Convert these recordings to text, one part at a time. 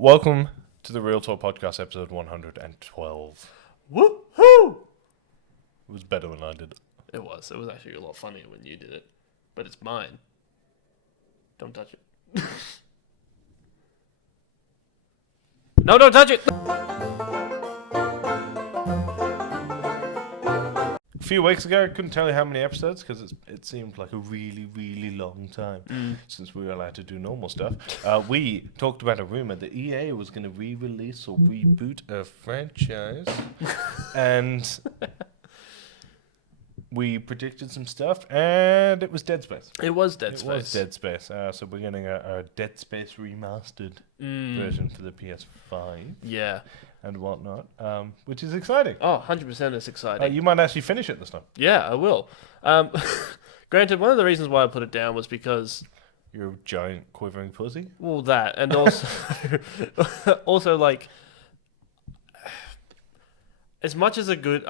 Welcome to the Real Talk Podcast, episode 112. Woohoo! It was better when I did it. It was. It was actually a lot funnier when you did it. But it's mine. Don't touch it. No, don't touch it! A few weeks ago, I couldn't tell you how many episodes because it seemed like a really, really long time since we were allowed to do normal stuff. We talked about a rumor that EA was going to re-release or reboot a franchise, and we predicted some stuff, and it was Dead Space. It was Dead Space. It was Dead Space. So we're getting a Dead Space remastered version for the PS5. Yeah. And whatnot, which is exciting. Oh, 100% it's exciting. You might actually finish it this time. Yeah, I will. Granted, one of the reasons why I put it down was because... You're a giant quivering pussy? Well, that, and also... also, like... As much as a good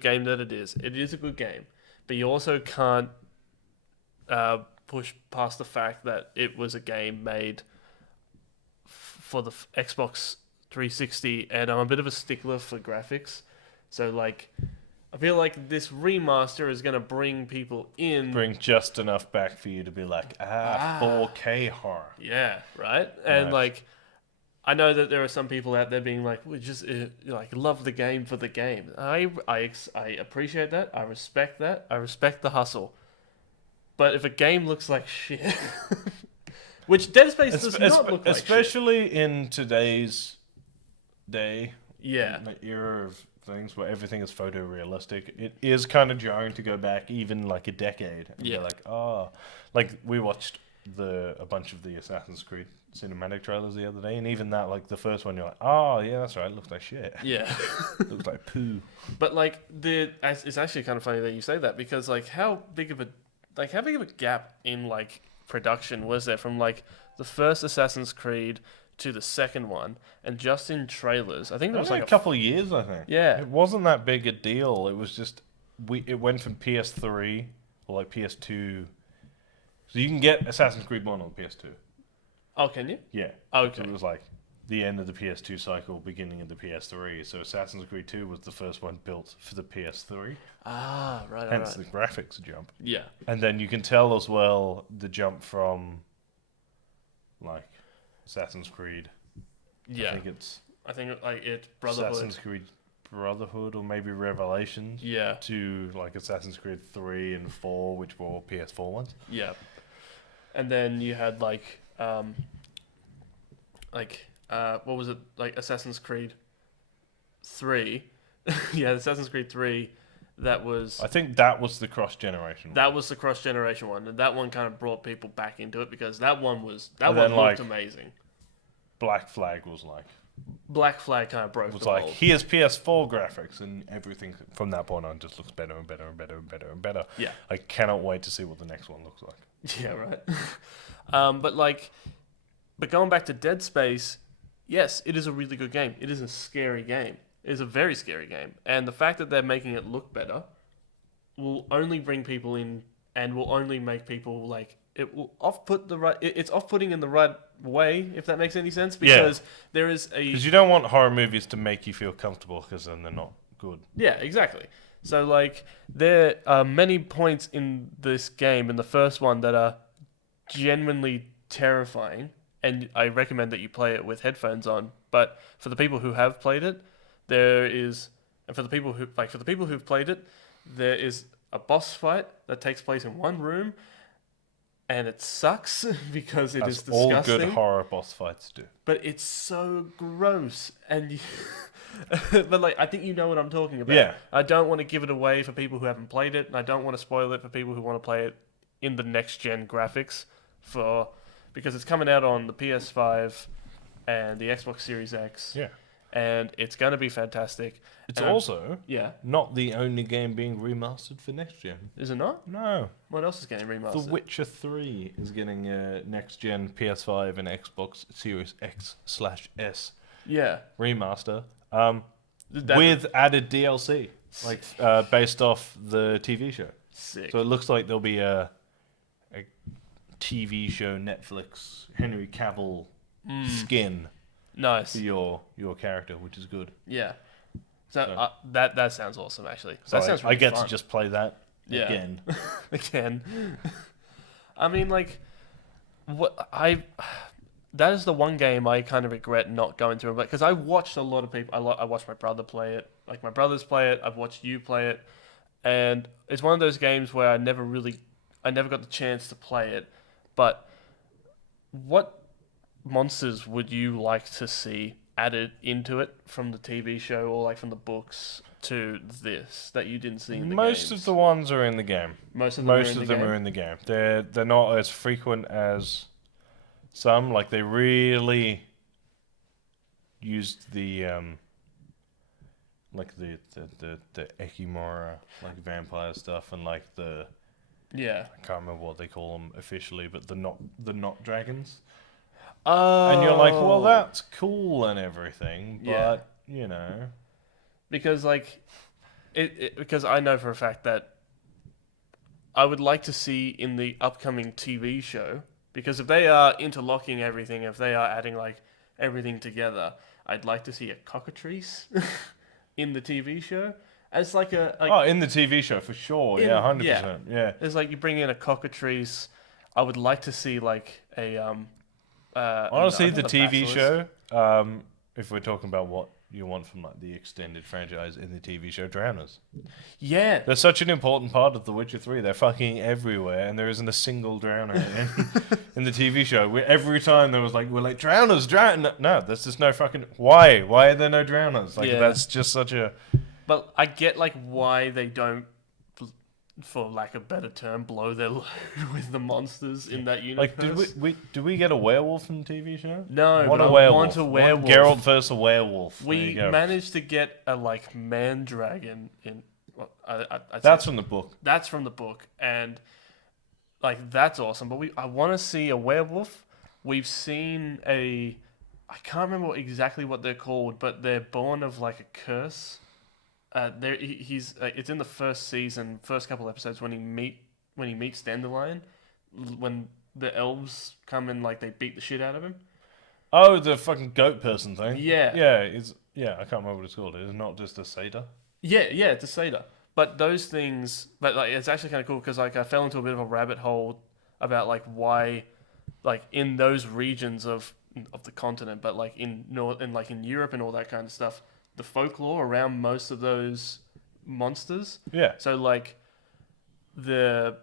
game that it is a good game. But you also can't push past the fact that it was a game made for the Xbox 360, and I'm a bit of a stickler for graphics. So, like, I feel like this remaster is going to bring people in. Bring just enough back for you to be like, 4K horror. Yeah, right? And, Nice. like, I know that there are some people out there being like, we just, love the game for the game. I appreciate that. I respect that. I respect the hustle. But if a game looks like shit... which Dead Space does not look like especially shit. in today's day. Yeah. In the era of things where everything is photorealistic, it is kind of jarring to go back even like a decade and be like, like we watched a bunch of the Assassin's Creed cinematic trailers the other day, and even that, like the first one, you're like, oh yeah, that's right, it looks like shit. Yeah. It looks like poo. But like it's actually kind of funny that you say that, because like how big of a gap in like production was there from like the first Assassin's Creed to the second one, and just in trailers, I think there was like a couple of years. I think. Yeah. It wasn't that big a deal. It was just it went from PS3 or like PS2. So you can get Assassin's Creed 1 on PS2. Oh, can you? Yeah. Okay. So it was like the end of the PS2 cycle, beginning of the PS3. So Assassin's Creed 2 was the first one built for the PS3. Ah, right. Hence the graphics jump. Yeah. And then you can tell as well the jump from like Assassin's Creed. Yeah. I think it's it's Brotherhood. Assassin's Creed Brotherhood or maybe Revelations. Yeah. To like Assassin's Creed 3 and 4, which were all PS4 ones. Yeah. And then you had what was it? Like Assassin's Creed 3. Yeah, Assassin's Creed 3. That was... I think that was the cross-generation one. That was the cross-generation one. And that one kind of brought people back into it, because that one looked amazing. Black Flag was like... Black Flag kind of broke the mold. Here's PS4 graphics, and everything from that point on just looks better and better and better and better and better. Yeah. I cannot wait to see what the next one looks like. Yeah, right. But going back to Dead Space, yes, it is a really good game. It is a scary game. It is a very scary game. And the fact that they're making it look better will only bring people in, and will only make people like... It will it's off-putting in the right way, if that makes any sense, because there is a... Because you don't want horror movies to make you feel comfortable, because then they're not good. Yeah, exactly. So, like, there are many points in this game, in the first one, that are genuinely terrifying, and I recommend that you play it with headphones on. But for the people who have played it, there is a boss fight that takes place in one room, and it sucks because it is disgusting. All good horror boss fights do. But it's so gross, and but like, I think you know what I'm talking about. Yeah. I don't want to give it away for people who haven't played it, and I don't want to spoil it for people who want to play it in the next gen graphics, because it's coming out on the PS5 and the Xbox Series X. Yeah. And it's going to be fantastic. It's also yeah, not the only game being remastered for next gen. Is it not? No. What else is getting remastered? The Witcher 3 is getting a next gen PS5 and Xbox Series X/S remaster with added DLC, based off the TV show. Sick. So it looks like there'll be a TV show, Netflix, Henry Cavill skin Nice. for your character, which is good. Yeah. So that sounds awesome, actually. So That sounds really I get fun. to just play that again. Again. I mean, like, that is the one game I kind of regret not going through, because I watched a lot of people. I watched my brother play it. Like, my brothers play it. I've watched you play it, and it's one of those games where I never got the chance to play it. But what monsters would you like to see added into it from the TV show or like from the books to this that you didn't see in the Most games? of the ones are in the game. Most of them are in the game. They're not as frequent as some. Like, they really used the like the Ekimura, like vampire stuff, and like the Yeah. I can't remember what they call them officially, but the not dragons. Oh. And you're like, well, that's cool and everything, but Yeah. you know, Because like because I know for a fact that I would like to see in the upcoming TV show, because if they are interlocking everything, if they are adding like everything together, I'd like to see a cockatrice in the TV show. As like in the TV show for sure, yeah, 100%, yeah. It's like you bring in a cockatrice. I would like to see like a Honestly, the TV basilisk. show, if we're talking about what you want from like the extended franchise in the TV show, drowners. Yeah. They're such an important part of The Witcher 3. They're fucking everywhere, and there isn't a single drowner in the TV show. Every time there was like, we're like, drowners, No, there's just no fucking... Why? Why are there no drowners? Like, that's just such a... But I get like why they don't, for lack of a better term, blow their load with the monsters in that universe. Like, did we get a werewolf in the TV show? No, Want but a I werewolf. want a werewolf. Geralt versus a werewolf. We managed to get a like man dragon in. Well, that's from the book. That's from the book, and like that's awesome. But I want to see a werewolf. We've seen I can't remember exactly what they're called, but they're born of like a curse. It's in the first season, first couple episodes when he meets Dandelion, when the elves come and like they beat the shit out of him. Oh, the fucking goat person thing. Yeah. I can't remember what it's called. It's not just a satyr. Yeah, it's a satyr. But those things, but like it's actually kind of cool because like I fell into a bit of a rabbit hole about like why, like in those regions of the continent, but like in Europe and all that kind of stuff. The folklore around most of those monsters. Yeah. So like a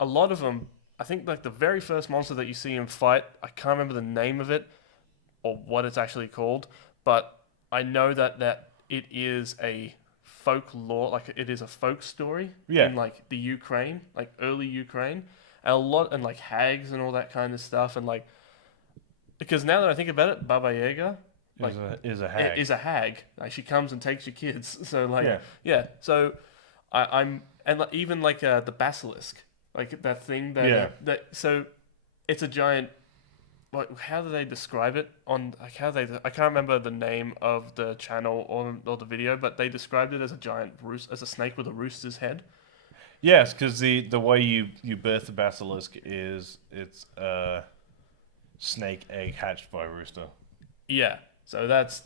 lot of them, I think like the very first monster that you see him fight, I can't remember the name of it or what it's actually called, but I know that it is a folklore, like it is a folk story in like the Ukraine, like early Ukraine, and like hags and all that kind of stuff, and like because now that I think about it, Baba Yaga. Like, is a hag. Is a hag. Like she comes and takes your kids. So like So I'm and like, even like the basilisk, like that thing that so it's a giant. Like how do they describe it on like how they? I can't remember the name of the channel or the video, but they described it as a giant as a snake with a rooster's head. Yes, because the way you birth the basilisk is it's a snake egg hatched by a rooster. Yeah. So that's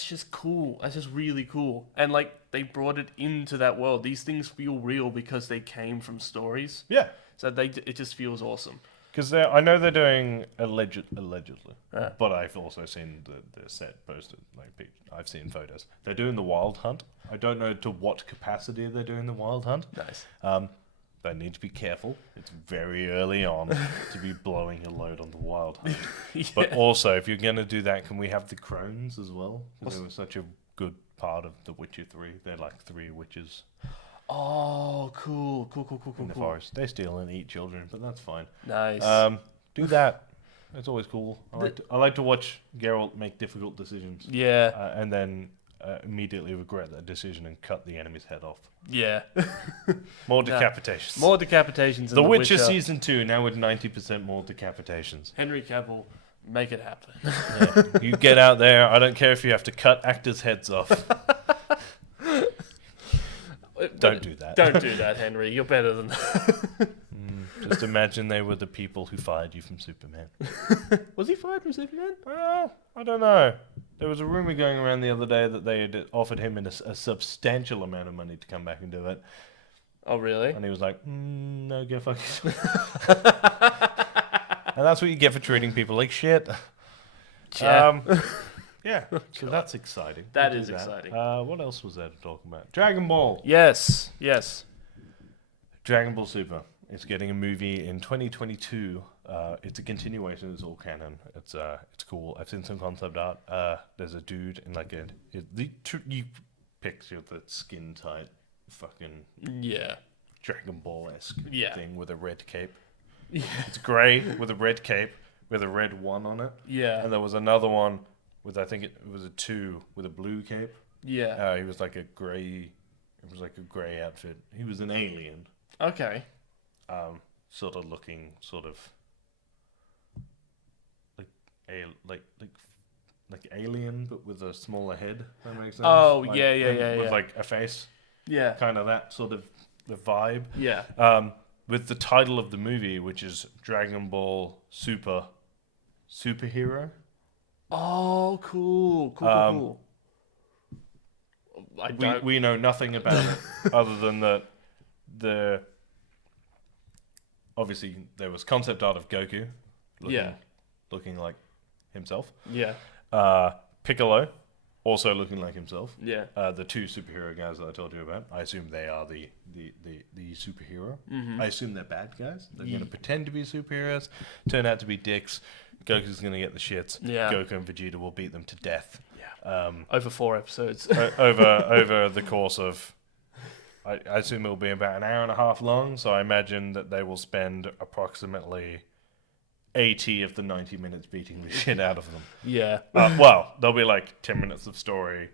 just cool. That's just really cool. And like they brought it into that world. These things feel real because they came from stories. Yeah. So it just feels awesome. Because I know they're doing allegedly, Yeah. but I've also seen the set posted. Like I've seen photos. They're doing the wild hunt. I don't know to what capacity they're doing the wild hunt. Nice. They need to be careful. It's very early on to be blowing your load on the wild hunt. Yeah. But also, if you're going to do that, can we have the crones as well? Because they were such a good part of The Witcher 3. They're like 3 witches Oh, cool. in the forest. They steal and eat children, but that's fine. Nice. Do that. It's always cool. I like to watch Geralt make difficult decisions. Yeah. And then immediately regret that decision and cut the enemy's head off. Yeah. More decapitations. More decapitations. In The Witcher Season 2 now with 90% more decapitations. Henry Cavill, make it happen. Yeah. You get out there. I don't care if you have to cut actors' heads off. Don't do that. Don't do that, Henry. You're better than that. Just imagine they were the people who fired you from Superman. Was he fired from Superman? I don't know. There was a rumor going around the other day that they had offered him a substantial amount of money to come back and do it. Oh, really? And he was like, no, go fuck yourself. And that's what you get for treating people like shit. Yeah. Yeah, so that's exciting. That We'll is do that. exciting. What else was there to talk about? Dragon Ball. Yes. Dragon Ball Super. It's getting a movie in 2022. It's a continuation. It's all canon. It's cool. I've seen some concept art. There's a dude in like you picture the skin tight fucking Dragon Ball-esque thing with a red cape. Yeah. It's grey with a red cape with a red 1 on it. Yeah. And there was another one with, I think it was a 2 with a blue cape. Yeah. He was like a grey. It was like a grey outfit. He was an alien. Okay. Sort of looking, sort of like alien, but with a smaller head. That makes sense. Oh, like, yeah. With like a face. Yeah. Kind of that sort of the vibe. Yeah. With the title of the movie, which is Dragon Ball Superhero. Oh, cool. We know nothing about it other than that obviously there was concept art of Goku looking like himself. Yeah. Piccolo also looking like himself. Yeah. The 2 superhero guys that I told you about. I assume they are the superhero. Mm-hmm. I assume they're bad guys. They're going to pretend to be superheroes, turn out to be dicks. Goku's going to get the shits. Yeah. Goku and Vegeta will beat them to death. Yeah. Over 4 episodes. over the course of, I assume it will be about an hour and a half long. So I imagine that they will spend approximately 80 of the 90 minutes beating the shit out of them. Yeah. Well, there'll be like 10 minutes of story,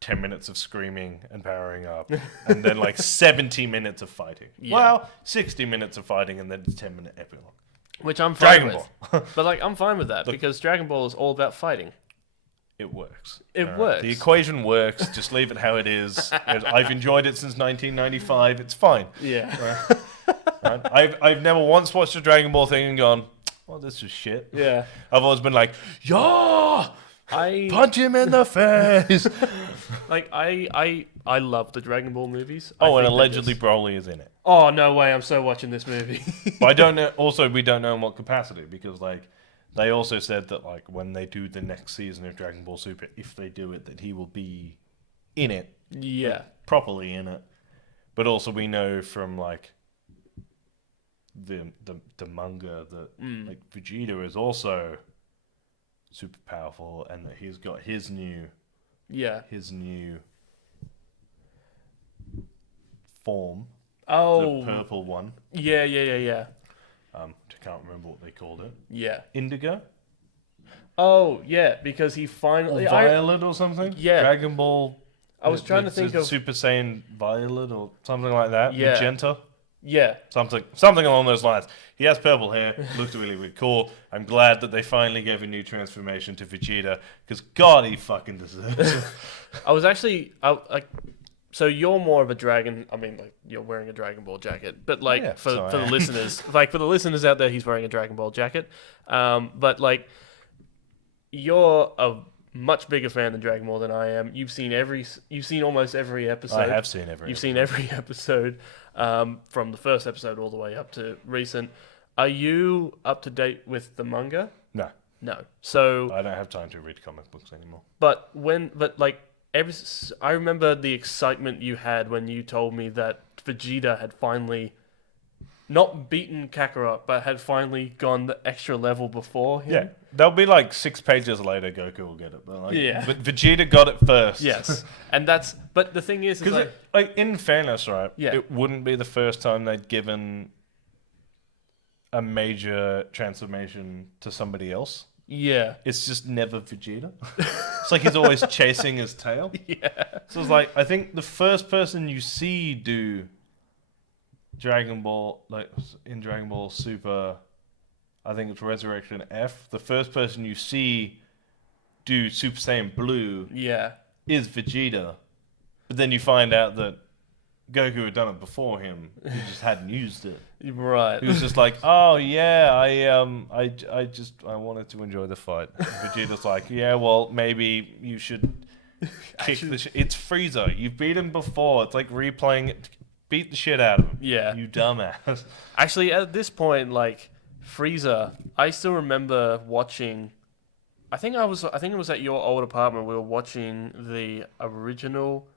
10 minutes of screaming and powering up, and then like 70 minutes of fighting. Yeah. Well, 60 minutes of fighting and then 10-minute epilogue. Which I'm fine Dragon with. Ball. But like, I'm fine with that because Dragon Ball is all about fighting. It works. It works. The equation works. Just leave it how it is. I've enjoyed it since 1995. It's fine. Yeah. Right? I've never once watched a Dragon Ball thing and gone, well, this is shit. Yeah. I've always been like, yeah, I punch him in the face. like I love the Dragon Ball movies. Oh, and allegedly Broly is in it. Oh, no way, I'm so watching this movie. But I don't know. Also, we don't know in what capacity because, like, they also said that, like, when they do the next season of Dragon Ball Super, if they do it, that he will be in it. Yeah. Properly in it. But also, we know from, like, the manga that, like, Vegeta is also super powerful and that he's got his new form. Oh. The purple one. Yeah. Which I can't remember what they called it. Yeah. Indigo? Oh, yeah, because he Or finally... Violet or something? Yeah. Dragon Ball... I was trying to think of... Super Saiyan Violet or something like that? Yeah. Magenta? Yeah. Something along those lines. He has purple hair. Looked really, really cool. I'm glad that they finally gave a new transformation to Vegeta, because God, he fucking deserves it. I was actually... So you're more of a dragon... I mean, like, you're wearing a Dragon Ball jacket. But, like, Yeah, for so the listeners... Like, for the listeners out there, he's wearing a Dragon Ball jacket. But, like, you're a much bigger fan of Dragon Ball than I am. You've seen almost every episode. I have seen every You've seen every episode, from the first episode all the way up to recent. Are you up to date with the manga? No. No. So... I don't have time to read comic books anymore. I remember the excitement you had when you told me that Vegeta had finally not beaten Kakarot, but had finally gone the extra level before him. Yeah, there'll be like 6 pages later, Goku will get it. But like, Yeah. But Vegeta got it first. Yes, and but the thing is Because, like, in fairness, right, Yeah. it wouldn't be the first time they'd given a major transformation to somebody else. yeah, It's just never Vegeta. It's like he's always chasing his tail. yeah, So it's like, I think the first person you see do Dragon Ball, like in Dragon Ball Super, I think it's Resurrection F. The first person you see do Super Saiyan Blue yeah, is Vegeta. But then you find out that Goku had done it before him. He just hadn't used it. Right. He was just like, "Oh yeah, I wanted to enjoy the fight." And Vegeta's like, "Yeah, well, maybe you should kick the shit. It's Frieza. You've beat him before. It's like replaying it. Beat the shit out of him. Yeah. You dumbass." Actually, at this point, like Frieza, I still remember watching. I think it was at your old apartment. We were watching the original.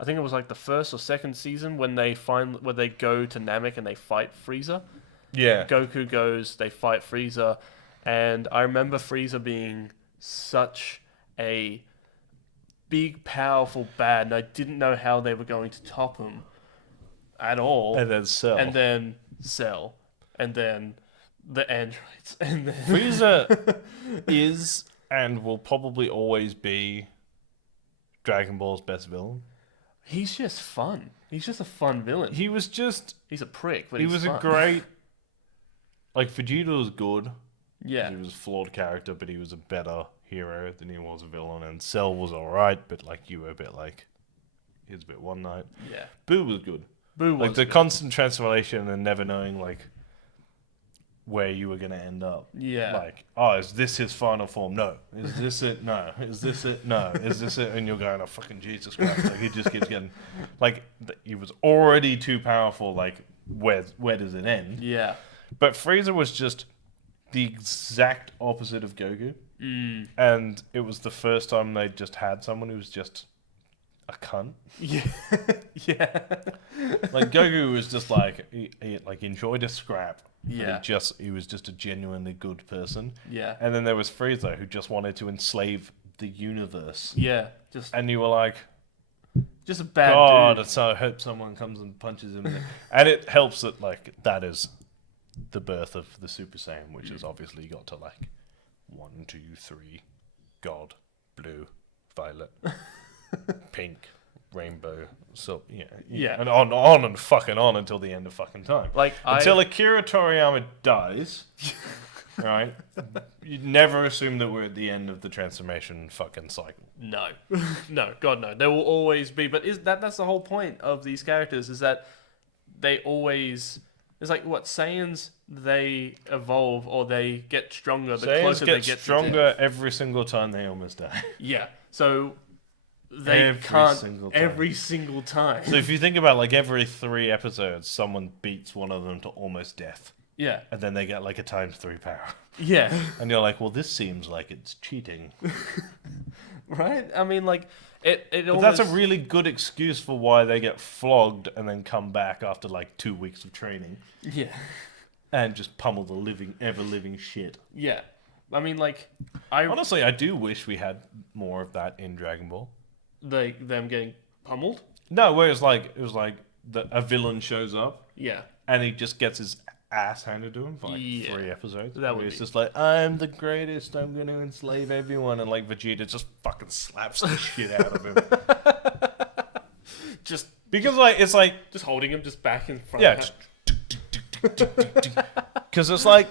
I think it was like the first or second season when they go to Namek and they fight Frieza. Yeah. Goku goes, they fight Frieza, and I remember Frieza being such a big, powerful bad, and I didn't know how they were going to top him at all. And then Cell. And then Cell. And then the androids. And then Frieza is and will probably always be Dragon Ball's best villain. He's just fun. He's just a fun villain. He's a prick, but he he's was fun. a great. Like Vegeta was good. Yeah. He was a flawed character, but he was a better hero than he was a villain. And Cell was alright, but like you were a bit like, he was a bit one night. Yeah. Boo was good. Boo was like the good. constant transformation and never knowing like where you were gonna end up. Yeah. Like, oh, is this his final form? No. Is this it? No. Is this it? No. Is this it? And you're going, oh fucking Jesus Christ! Like he just keeps getting, like he was already too powerful. Like where does it end? Yeah. But Frieza was just the exact opposite of Goku. Mm. And it was the first time they just had someone who was just a cunt. Yeah. Yeah. Like Goku was just like he like enjoyed a scrap. Yeah. He was just a genuinely good person. Yeah. And then there was Frieza who just wanted to enslave the universe. Yeah. And you were like, just a bad God, dude. so I hope someone comes and punches him. And it helps that like that is the birth of the Super Saiyan, which has obviously got to like 1, 2, 3, God, blue, violet, pink, rainbow, so Yeah. and on and fucking on until the end of fucking time. Like Until Akira Toriyama dies, right? You'd never assume that we're at the end of the transformation fucking cycle. No. No, God no. There will always be, but that's the whole point of these characters is that they always it's like what Saiyans they evolve or they get stronger the Saiyans closer they get stronger to death. every single time they almost die. Yeah. So they Every can't single time. every single time. So if you think about like every 3 episodes, someone beats one of them to almost death. Yeah. And then they get like a ×3 power. Yeah. And you're like, well, this seems like it's cheating. Right? I mean, like, it But almost... that's a really good excuse for why they get flogged and then come back after like 2 weeks of training Yeah. and just pummel the ever-living shit. Yeah. I mean, like, Honestly, I do wish we had more of that in Dragon Ball. them getting pummeled? No, where it was like a villain shows up Yeah. and he just gets his ass handed to him for like Yeah. 3 episodes. That Where would it's be- just like, I'm the greatest, I'm going to enslave everyone. And like Vegeta just fucking slaps the shit out of him. Just Because like, it's like, just holding him just back in front. yeah. Because it's like,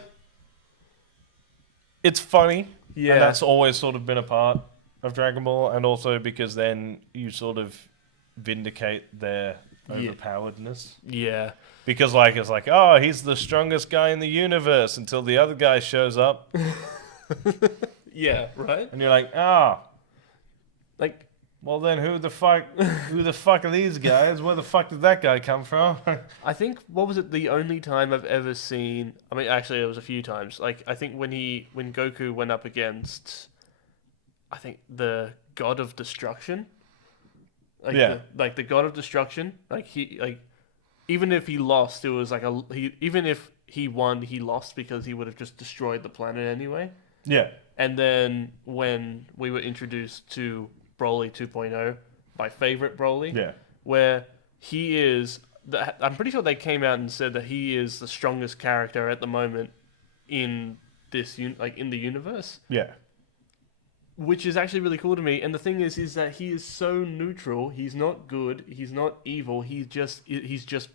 it's funny. Yeah. And that's always sort of been a part of Dragon Ball. And also because then you sort of vindicate their Yeah. overpoweredness. Yeah. Because like it's like, oh, he's the strongest guy in the universe until the other guy shows up, Yeah. Right. and you're like, ah, Like, well then who the fuck are these guys? Where the fuck did that guy come from? I think what was it? The only time I've ever seen. I mean, actually, it was a few times. Like, I think when Goku went up against, I think the God of Destruction. Like Yeah. the God of Destruction. Even if he lost, it was like even if he won, he lost because he would have just destroyed the planet anyway. Yeah, And then when we were introduced to Broly 2.0, my favorite Broly, yeah, where he is, I'm pretty sure they came out and said that he is the strongest character at the moment in this in the universe, yeah, which is actually really cool to me. And the thing is that he is so neutral. He's not good. He's not evil. He's just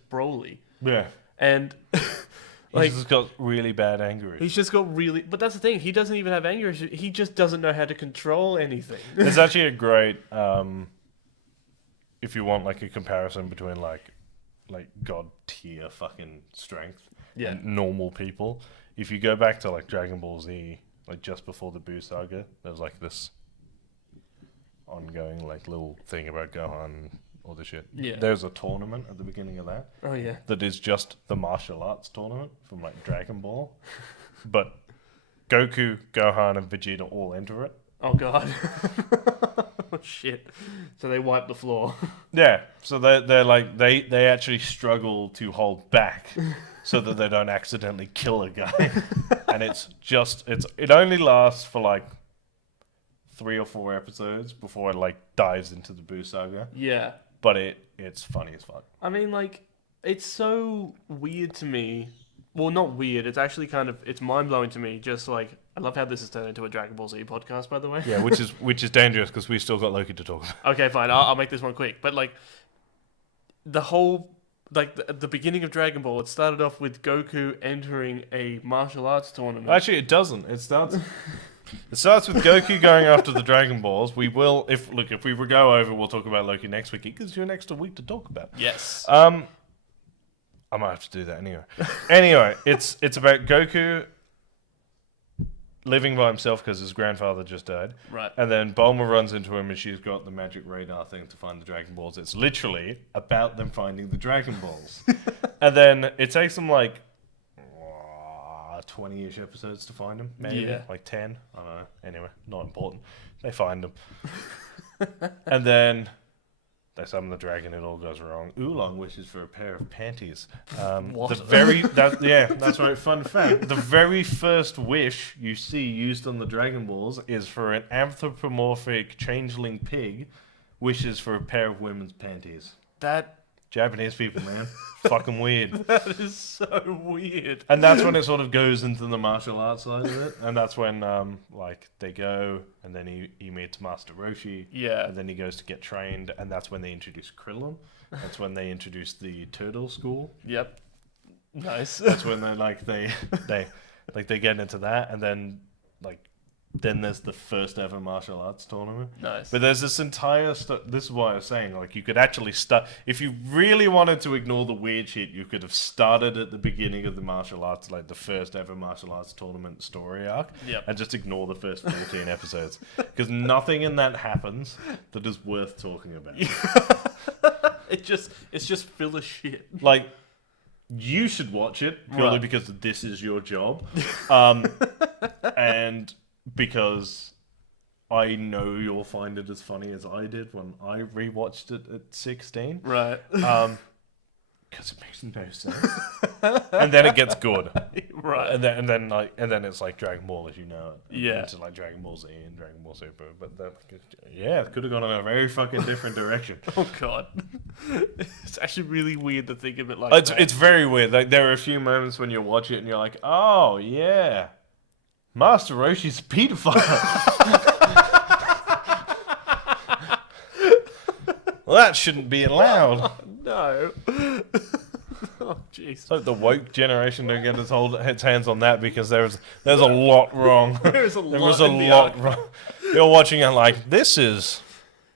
Broly. yeah. And He's just got really bad anger. he's just got really. But that's the thing. He doesn't even have anger issues. He just doesn't know how to control anything. It's actually a great, if you want like a comparison between like like god tier fucking strength. Yeah. And normal people. If you go back to like Dragon Ball Z, like just before the Buu saga, there's like this ongoing like little thing about Gohan and all this shit. Yeah. There's a tournament at the beginning of that Oh yeah. that is just the martial arts tournament from like Dragon Ball, but Goku, Gohan, and Vegeta all enter it. Oh god. Oh shit. So they wipe the floor. Yeah, so they're like they actually struggle to hold back so that they don't accidentally kill a guy, and it only lasts for like 3 or 4 episodes before it like dives into the Buu saga, Yeah. but it's funny as fuck. I mean, like, it's so weird to me. Well, not weird. It's actually it's mind blowing to me. Just like, I love how this has turned into a Dragon Ball Z podcast, by the way. Yeah, which is dangerous because we still got Loki to talk about. Okay, fine. I'll make this one quick. But like, the whole the beginning of Dragon Ball, it started off with Goku entering a martial arts tournament. Actually, it doesn't. It starts with Goku going after the Dragon Balls. We will, if we go over, we'll talk about Loki next week because you're an extra week to talk about. Yes. I might have to do that anyway. Anyway, it's about Goku living by himself because his grandfather just died. Right. And then Bulma runs into him and she's got the magic radar thing to find the Dragon Balls. It's literally about them finding the Dragon Balls. And then it takes them like 20-ish episodes to find them, maybe. Yeah. Like 10. I don't know. Anyway, not important. They find them. And then they summon the dragon, it all goes wrong. Oolong wishes for a pair of panties. What? That's right, fun fact. The very first wish you see used on the Dragon Balls is for an anthropomorphic changeling pig wishes for a pair of women's panties. That Japanese people, man. Fucking weird. That is so weird. And that's when it sort of goes into the martial arts side of it. And that's when, like, they go, and then he meets Master Roshi. Yeah. And then he goes to get trained, and that's when they introduce Krillin. That's when they introduce the Turtle School. Yep. Nice. That's when they get into that, and then, like, then there's the first ever martial arts tournament. Nice. But there's this entire this is why I was saying, like, you could actually start, if you really wanted to ignore the weird shit, you could have started at the beginning of the martial arts, like the first ever martial arts tournament story arc. Yep. And just ignore the first 14 episodes. Because nothing in that happens that is worth talking about. It's just full of shit. Like, you should watch it purely Right. because this is your job. And because I know you'll find it as funny as I did when I rewatched it at 16. Right. Because it makes no sense. And then it gets good. Right. And then it's like Dragon Ball as you know it. Yeah. It's like Dragon Ball Z and Dragon Ball Super. But that, yeah, it could have gone in a very fucking different direction. Oh god. It's actually really weird to think of it like that. It's very weird. Like, there are a few moments when you watch it and you're like, oh yeah, Master Roshi's a pedophile. Well, that shouldn't be allowed. No. Oh jeez. So the woke generation don't get its hands on that because there's a lot wrong. There was a lot wrong. You're watching it like, this is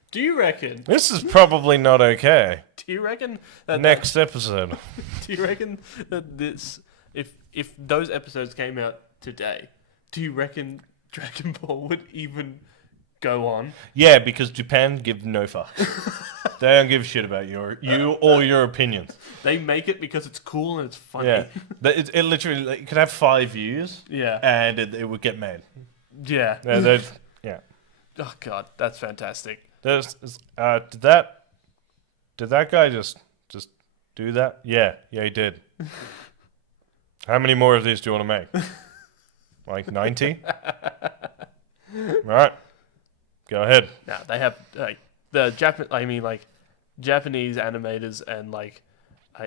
Do you reckon? probably not okay. Do you reckon that Next episode. Do you reckon that this if those episodes came out today, do you reckon Dragon Ball would even go on? Yeah, because Japan give no fucks. They don't give a shit about you or your opinions. They make it because it's cool and it's funny. Yeah, it literally, like, it could have 5 views. Yeah. And it would get made. Yeah. Yeah. Oh god, that's fantastic. Did that guy just do that? Yeah, he did. How many more of these do you want to make? Like 90? Right. Go ahead. Now they have like Japanese animators and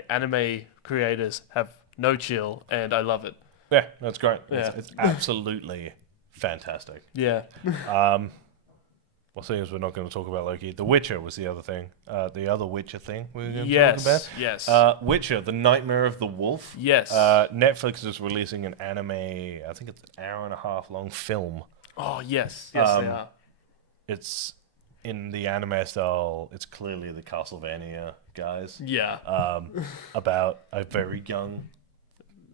anime creators have no chill, and I love it. Yeah, that's great. Yeah. It's absolutely fantastic. Yeah. Well, seeing as we're not going to talk about Loki, The Witcher was the other thing. The other Witcher thing we were going to talk about. Yes. Witcher, The Nightmare of the Wolf. Yes. Netflix is releasing an anime, I think it's an hour and a half long film. Oh, yes. Yes, they are. It's in the anime style. It's clearly the Castlevania guys. Yeah. About a very young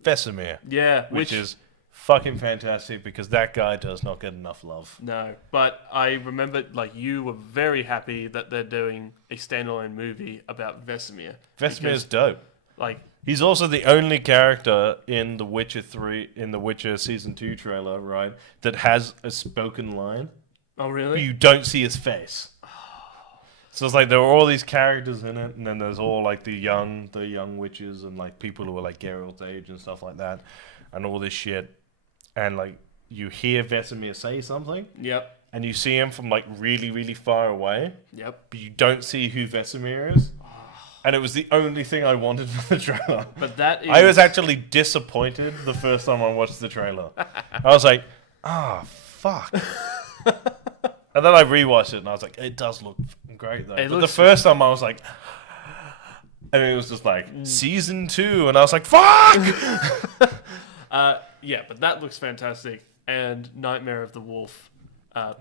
Vesemir. Yeah. Which is fucking fantastic because that guy does not get enough love. No, but I remember like you were very happy that they're doing a standalone movie about Vesemir. Vesemir's dope. Like he's also the only character in The Witcher 3 in The Witcher Season 2 trailer, right, that has a spoken line. Oh But really? you don't see his face. So it's like there are all these characters in it, and then there's all like the young witches and like people who are like Geralt's age and stuff like that, and all this shit. And like you hear Vesemir say something, Yep. and you see him from like really, really far away, Yep. but you don't see who Vesemir is. And it was the only thing I wanted from the trailer. But that is I was actually disappointed the first time I watched the trailer. I was like, fuck. And then I rewatched it and I was like, it does look great though. But the first time I was like, and it was just like, Season 2. And I was like, fuck! yeah, but that looks fantastic. And Nightmare of the Wolf.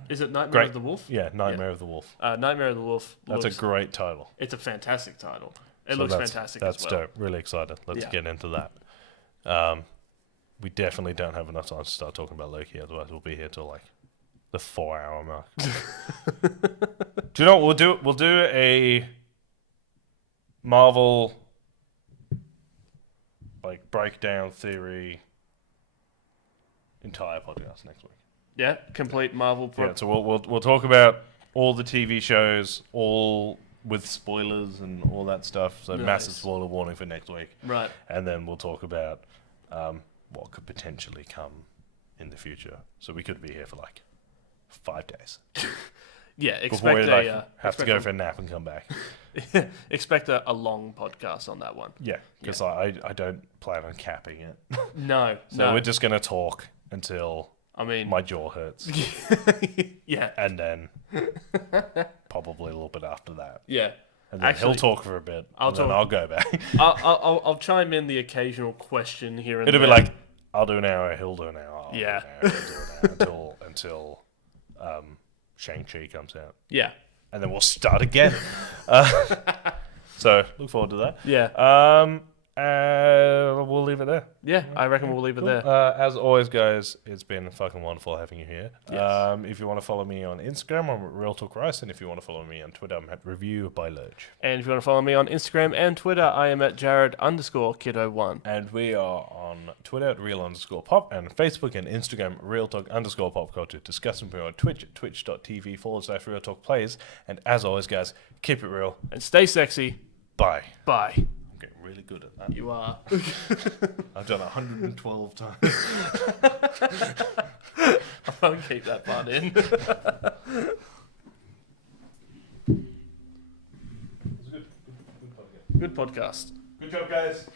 Is it Nightmare of the Wolf? Yeah, Nightmare of the Wolf. Nightmare of the Wolf. That's a great title. It's a fantastic title. It looks fantastic as well. That's dope. Really excited. Let's get into that. We definitely don't have enough time to start talking about Loki, otherwise we'll be here till like the 4-hour mark. Do you know what we'll do? We'll do a Marvel like breakdown theory entire podcast next week. Yeah, complete Marvel. So we'll talk about all the TV shows, all with spoilers and all that stuff. So massive spoiler warning for next week. Right. And then we'll talk about what could potentially come in the future. So we could be here for like 5 days. Yeah, before we expect have to go for a nap and come back. expect a long podcast on that one. Yeah, because I don't plan on capping it. No, So we're just gonna talk until my jaw hurts. Yeah. And then probably a little bit after that. Yeah. And then he'll talk for a bit. Then I'll go back. I'll chime in the occasional question here and It'll there. be like, I'll do an hour, he'll do an hour. Yeah. I'll do an hour, until Shang-Chi comes out. Yeah. And then we'll start again. So look forward to that. Yeah. We'll leave it there. Yeah, I reckon we'll leave it there. As always, guys, it's been fucking wonderful having you here. Yes. If you want to follow me on Instagram, I'm at Real Talk Rice, and if you want to follow me on Twitter, I'm at Review by Lurch. And if you want to follow me on Instagram and Twitter, I am at Jared_Kiddo1. And we are on Twitter at Real_Pop, and Facebook and Instagram Real Talk_Pop Culture. Discussing me on Twitch at twitch.tv/Real Talk Plays. And as always, guys, keep it real And stay sexy. Bye. Bye. I'm getting really good at that. You are. I've done 112 times. I won't keep that part in. It was good. Good podcast. Good job, guys.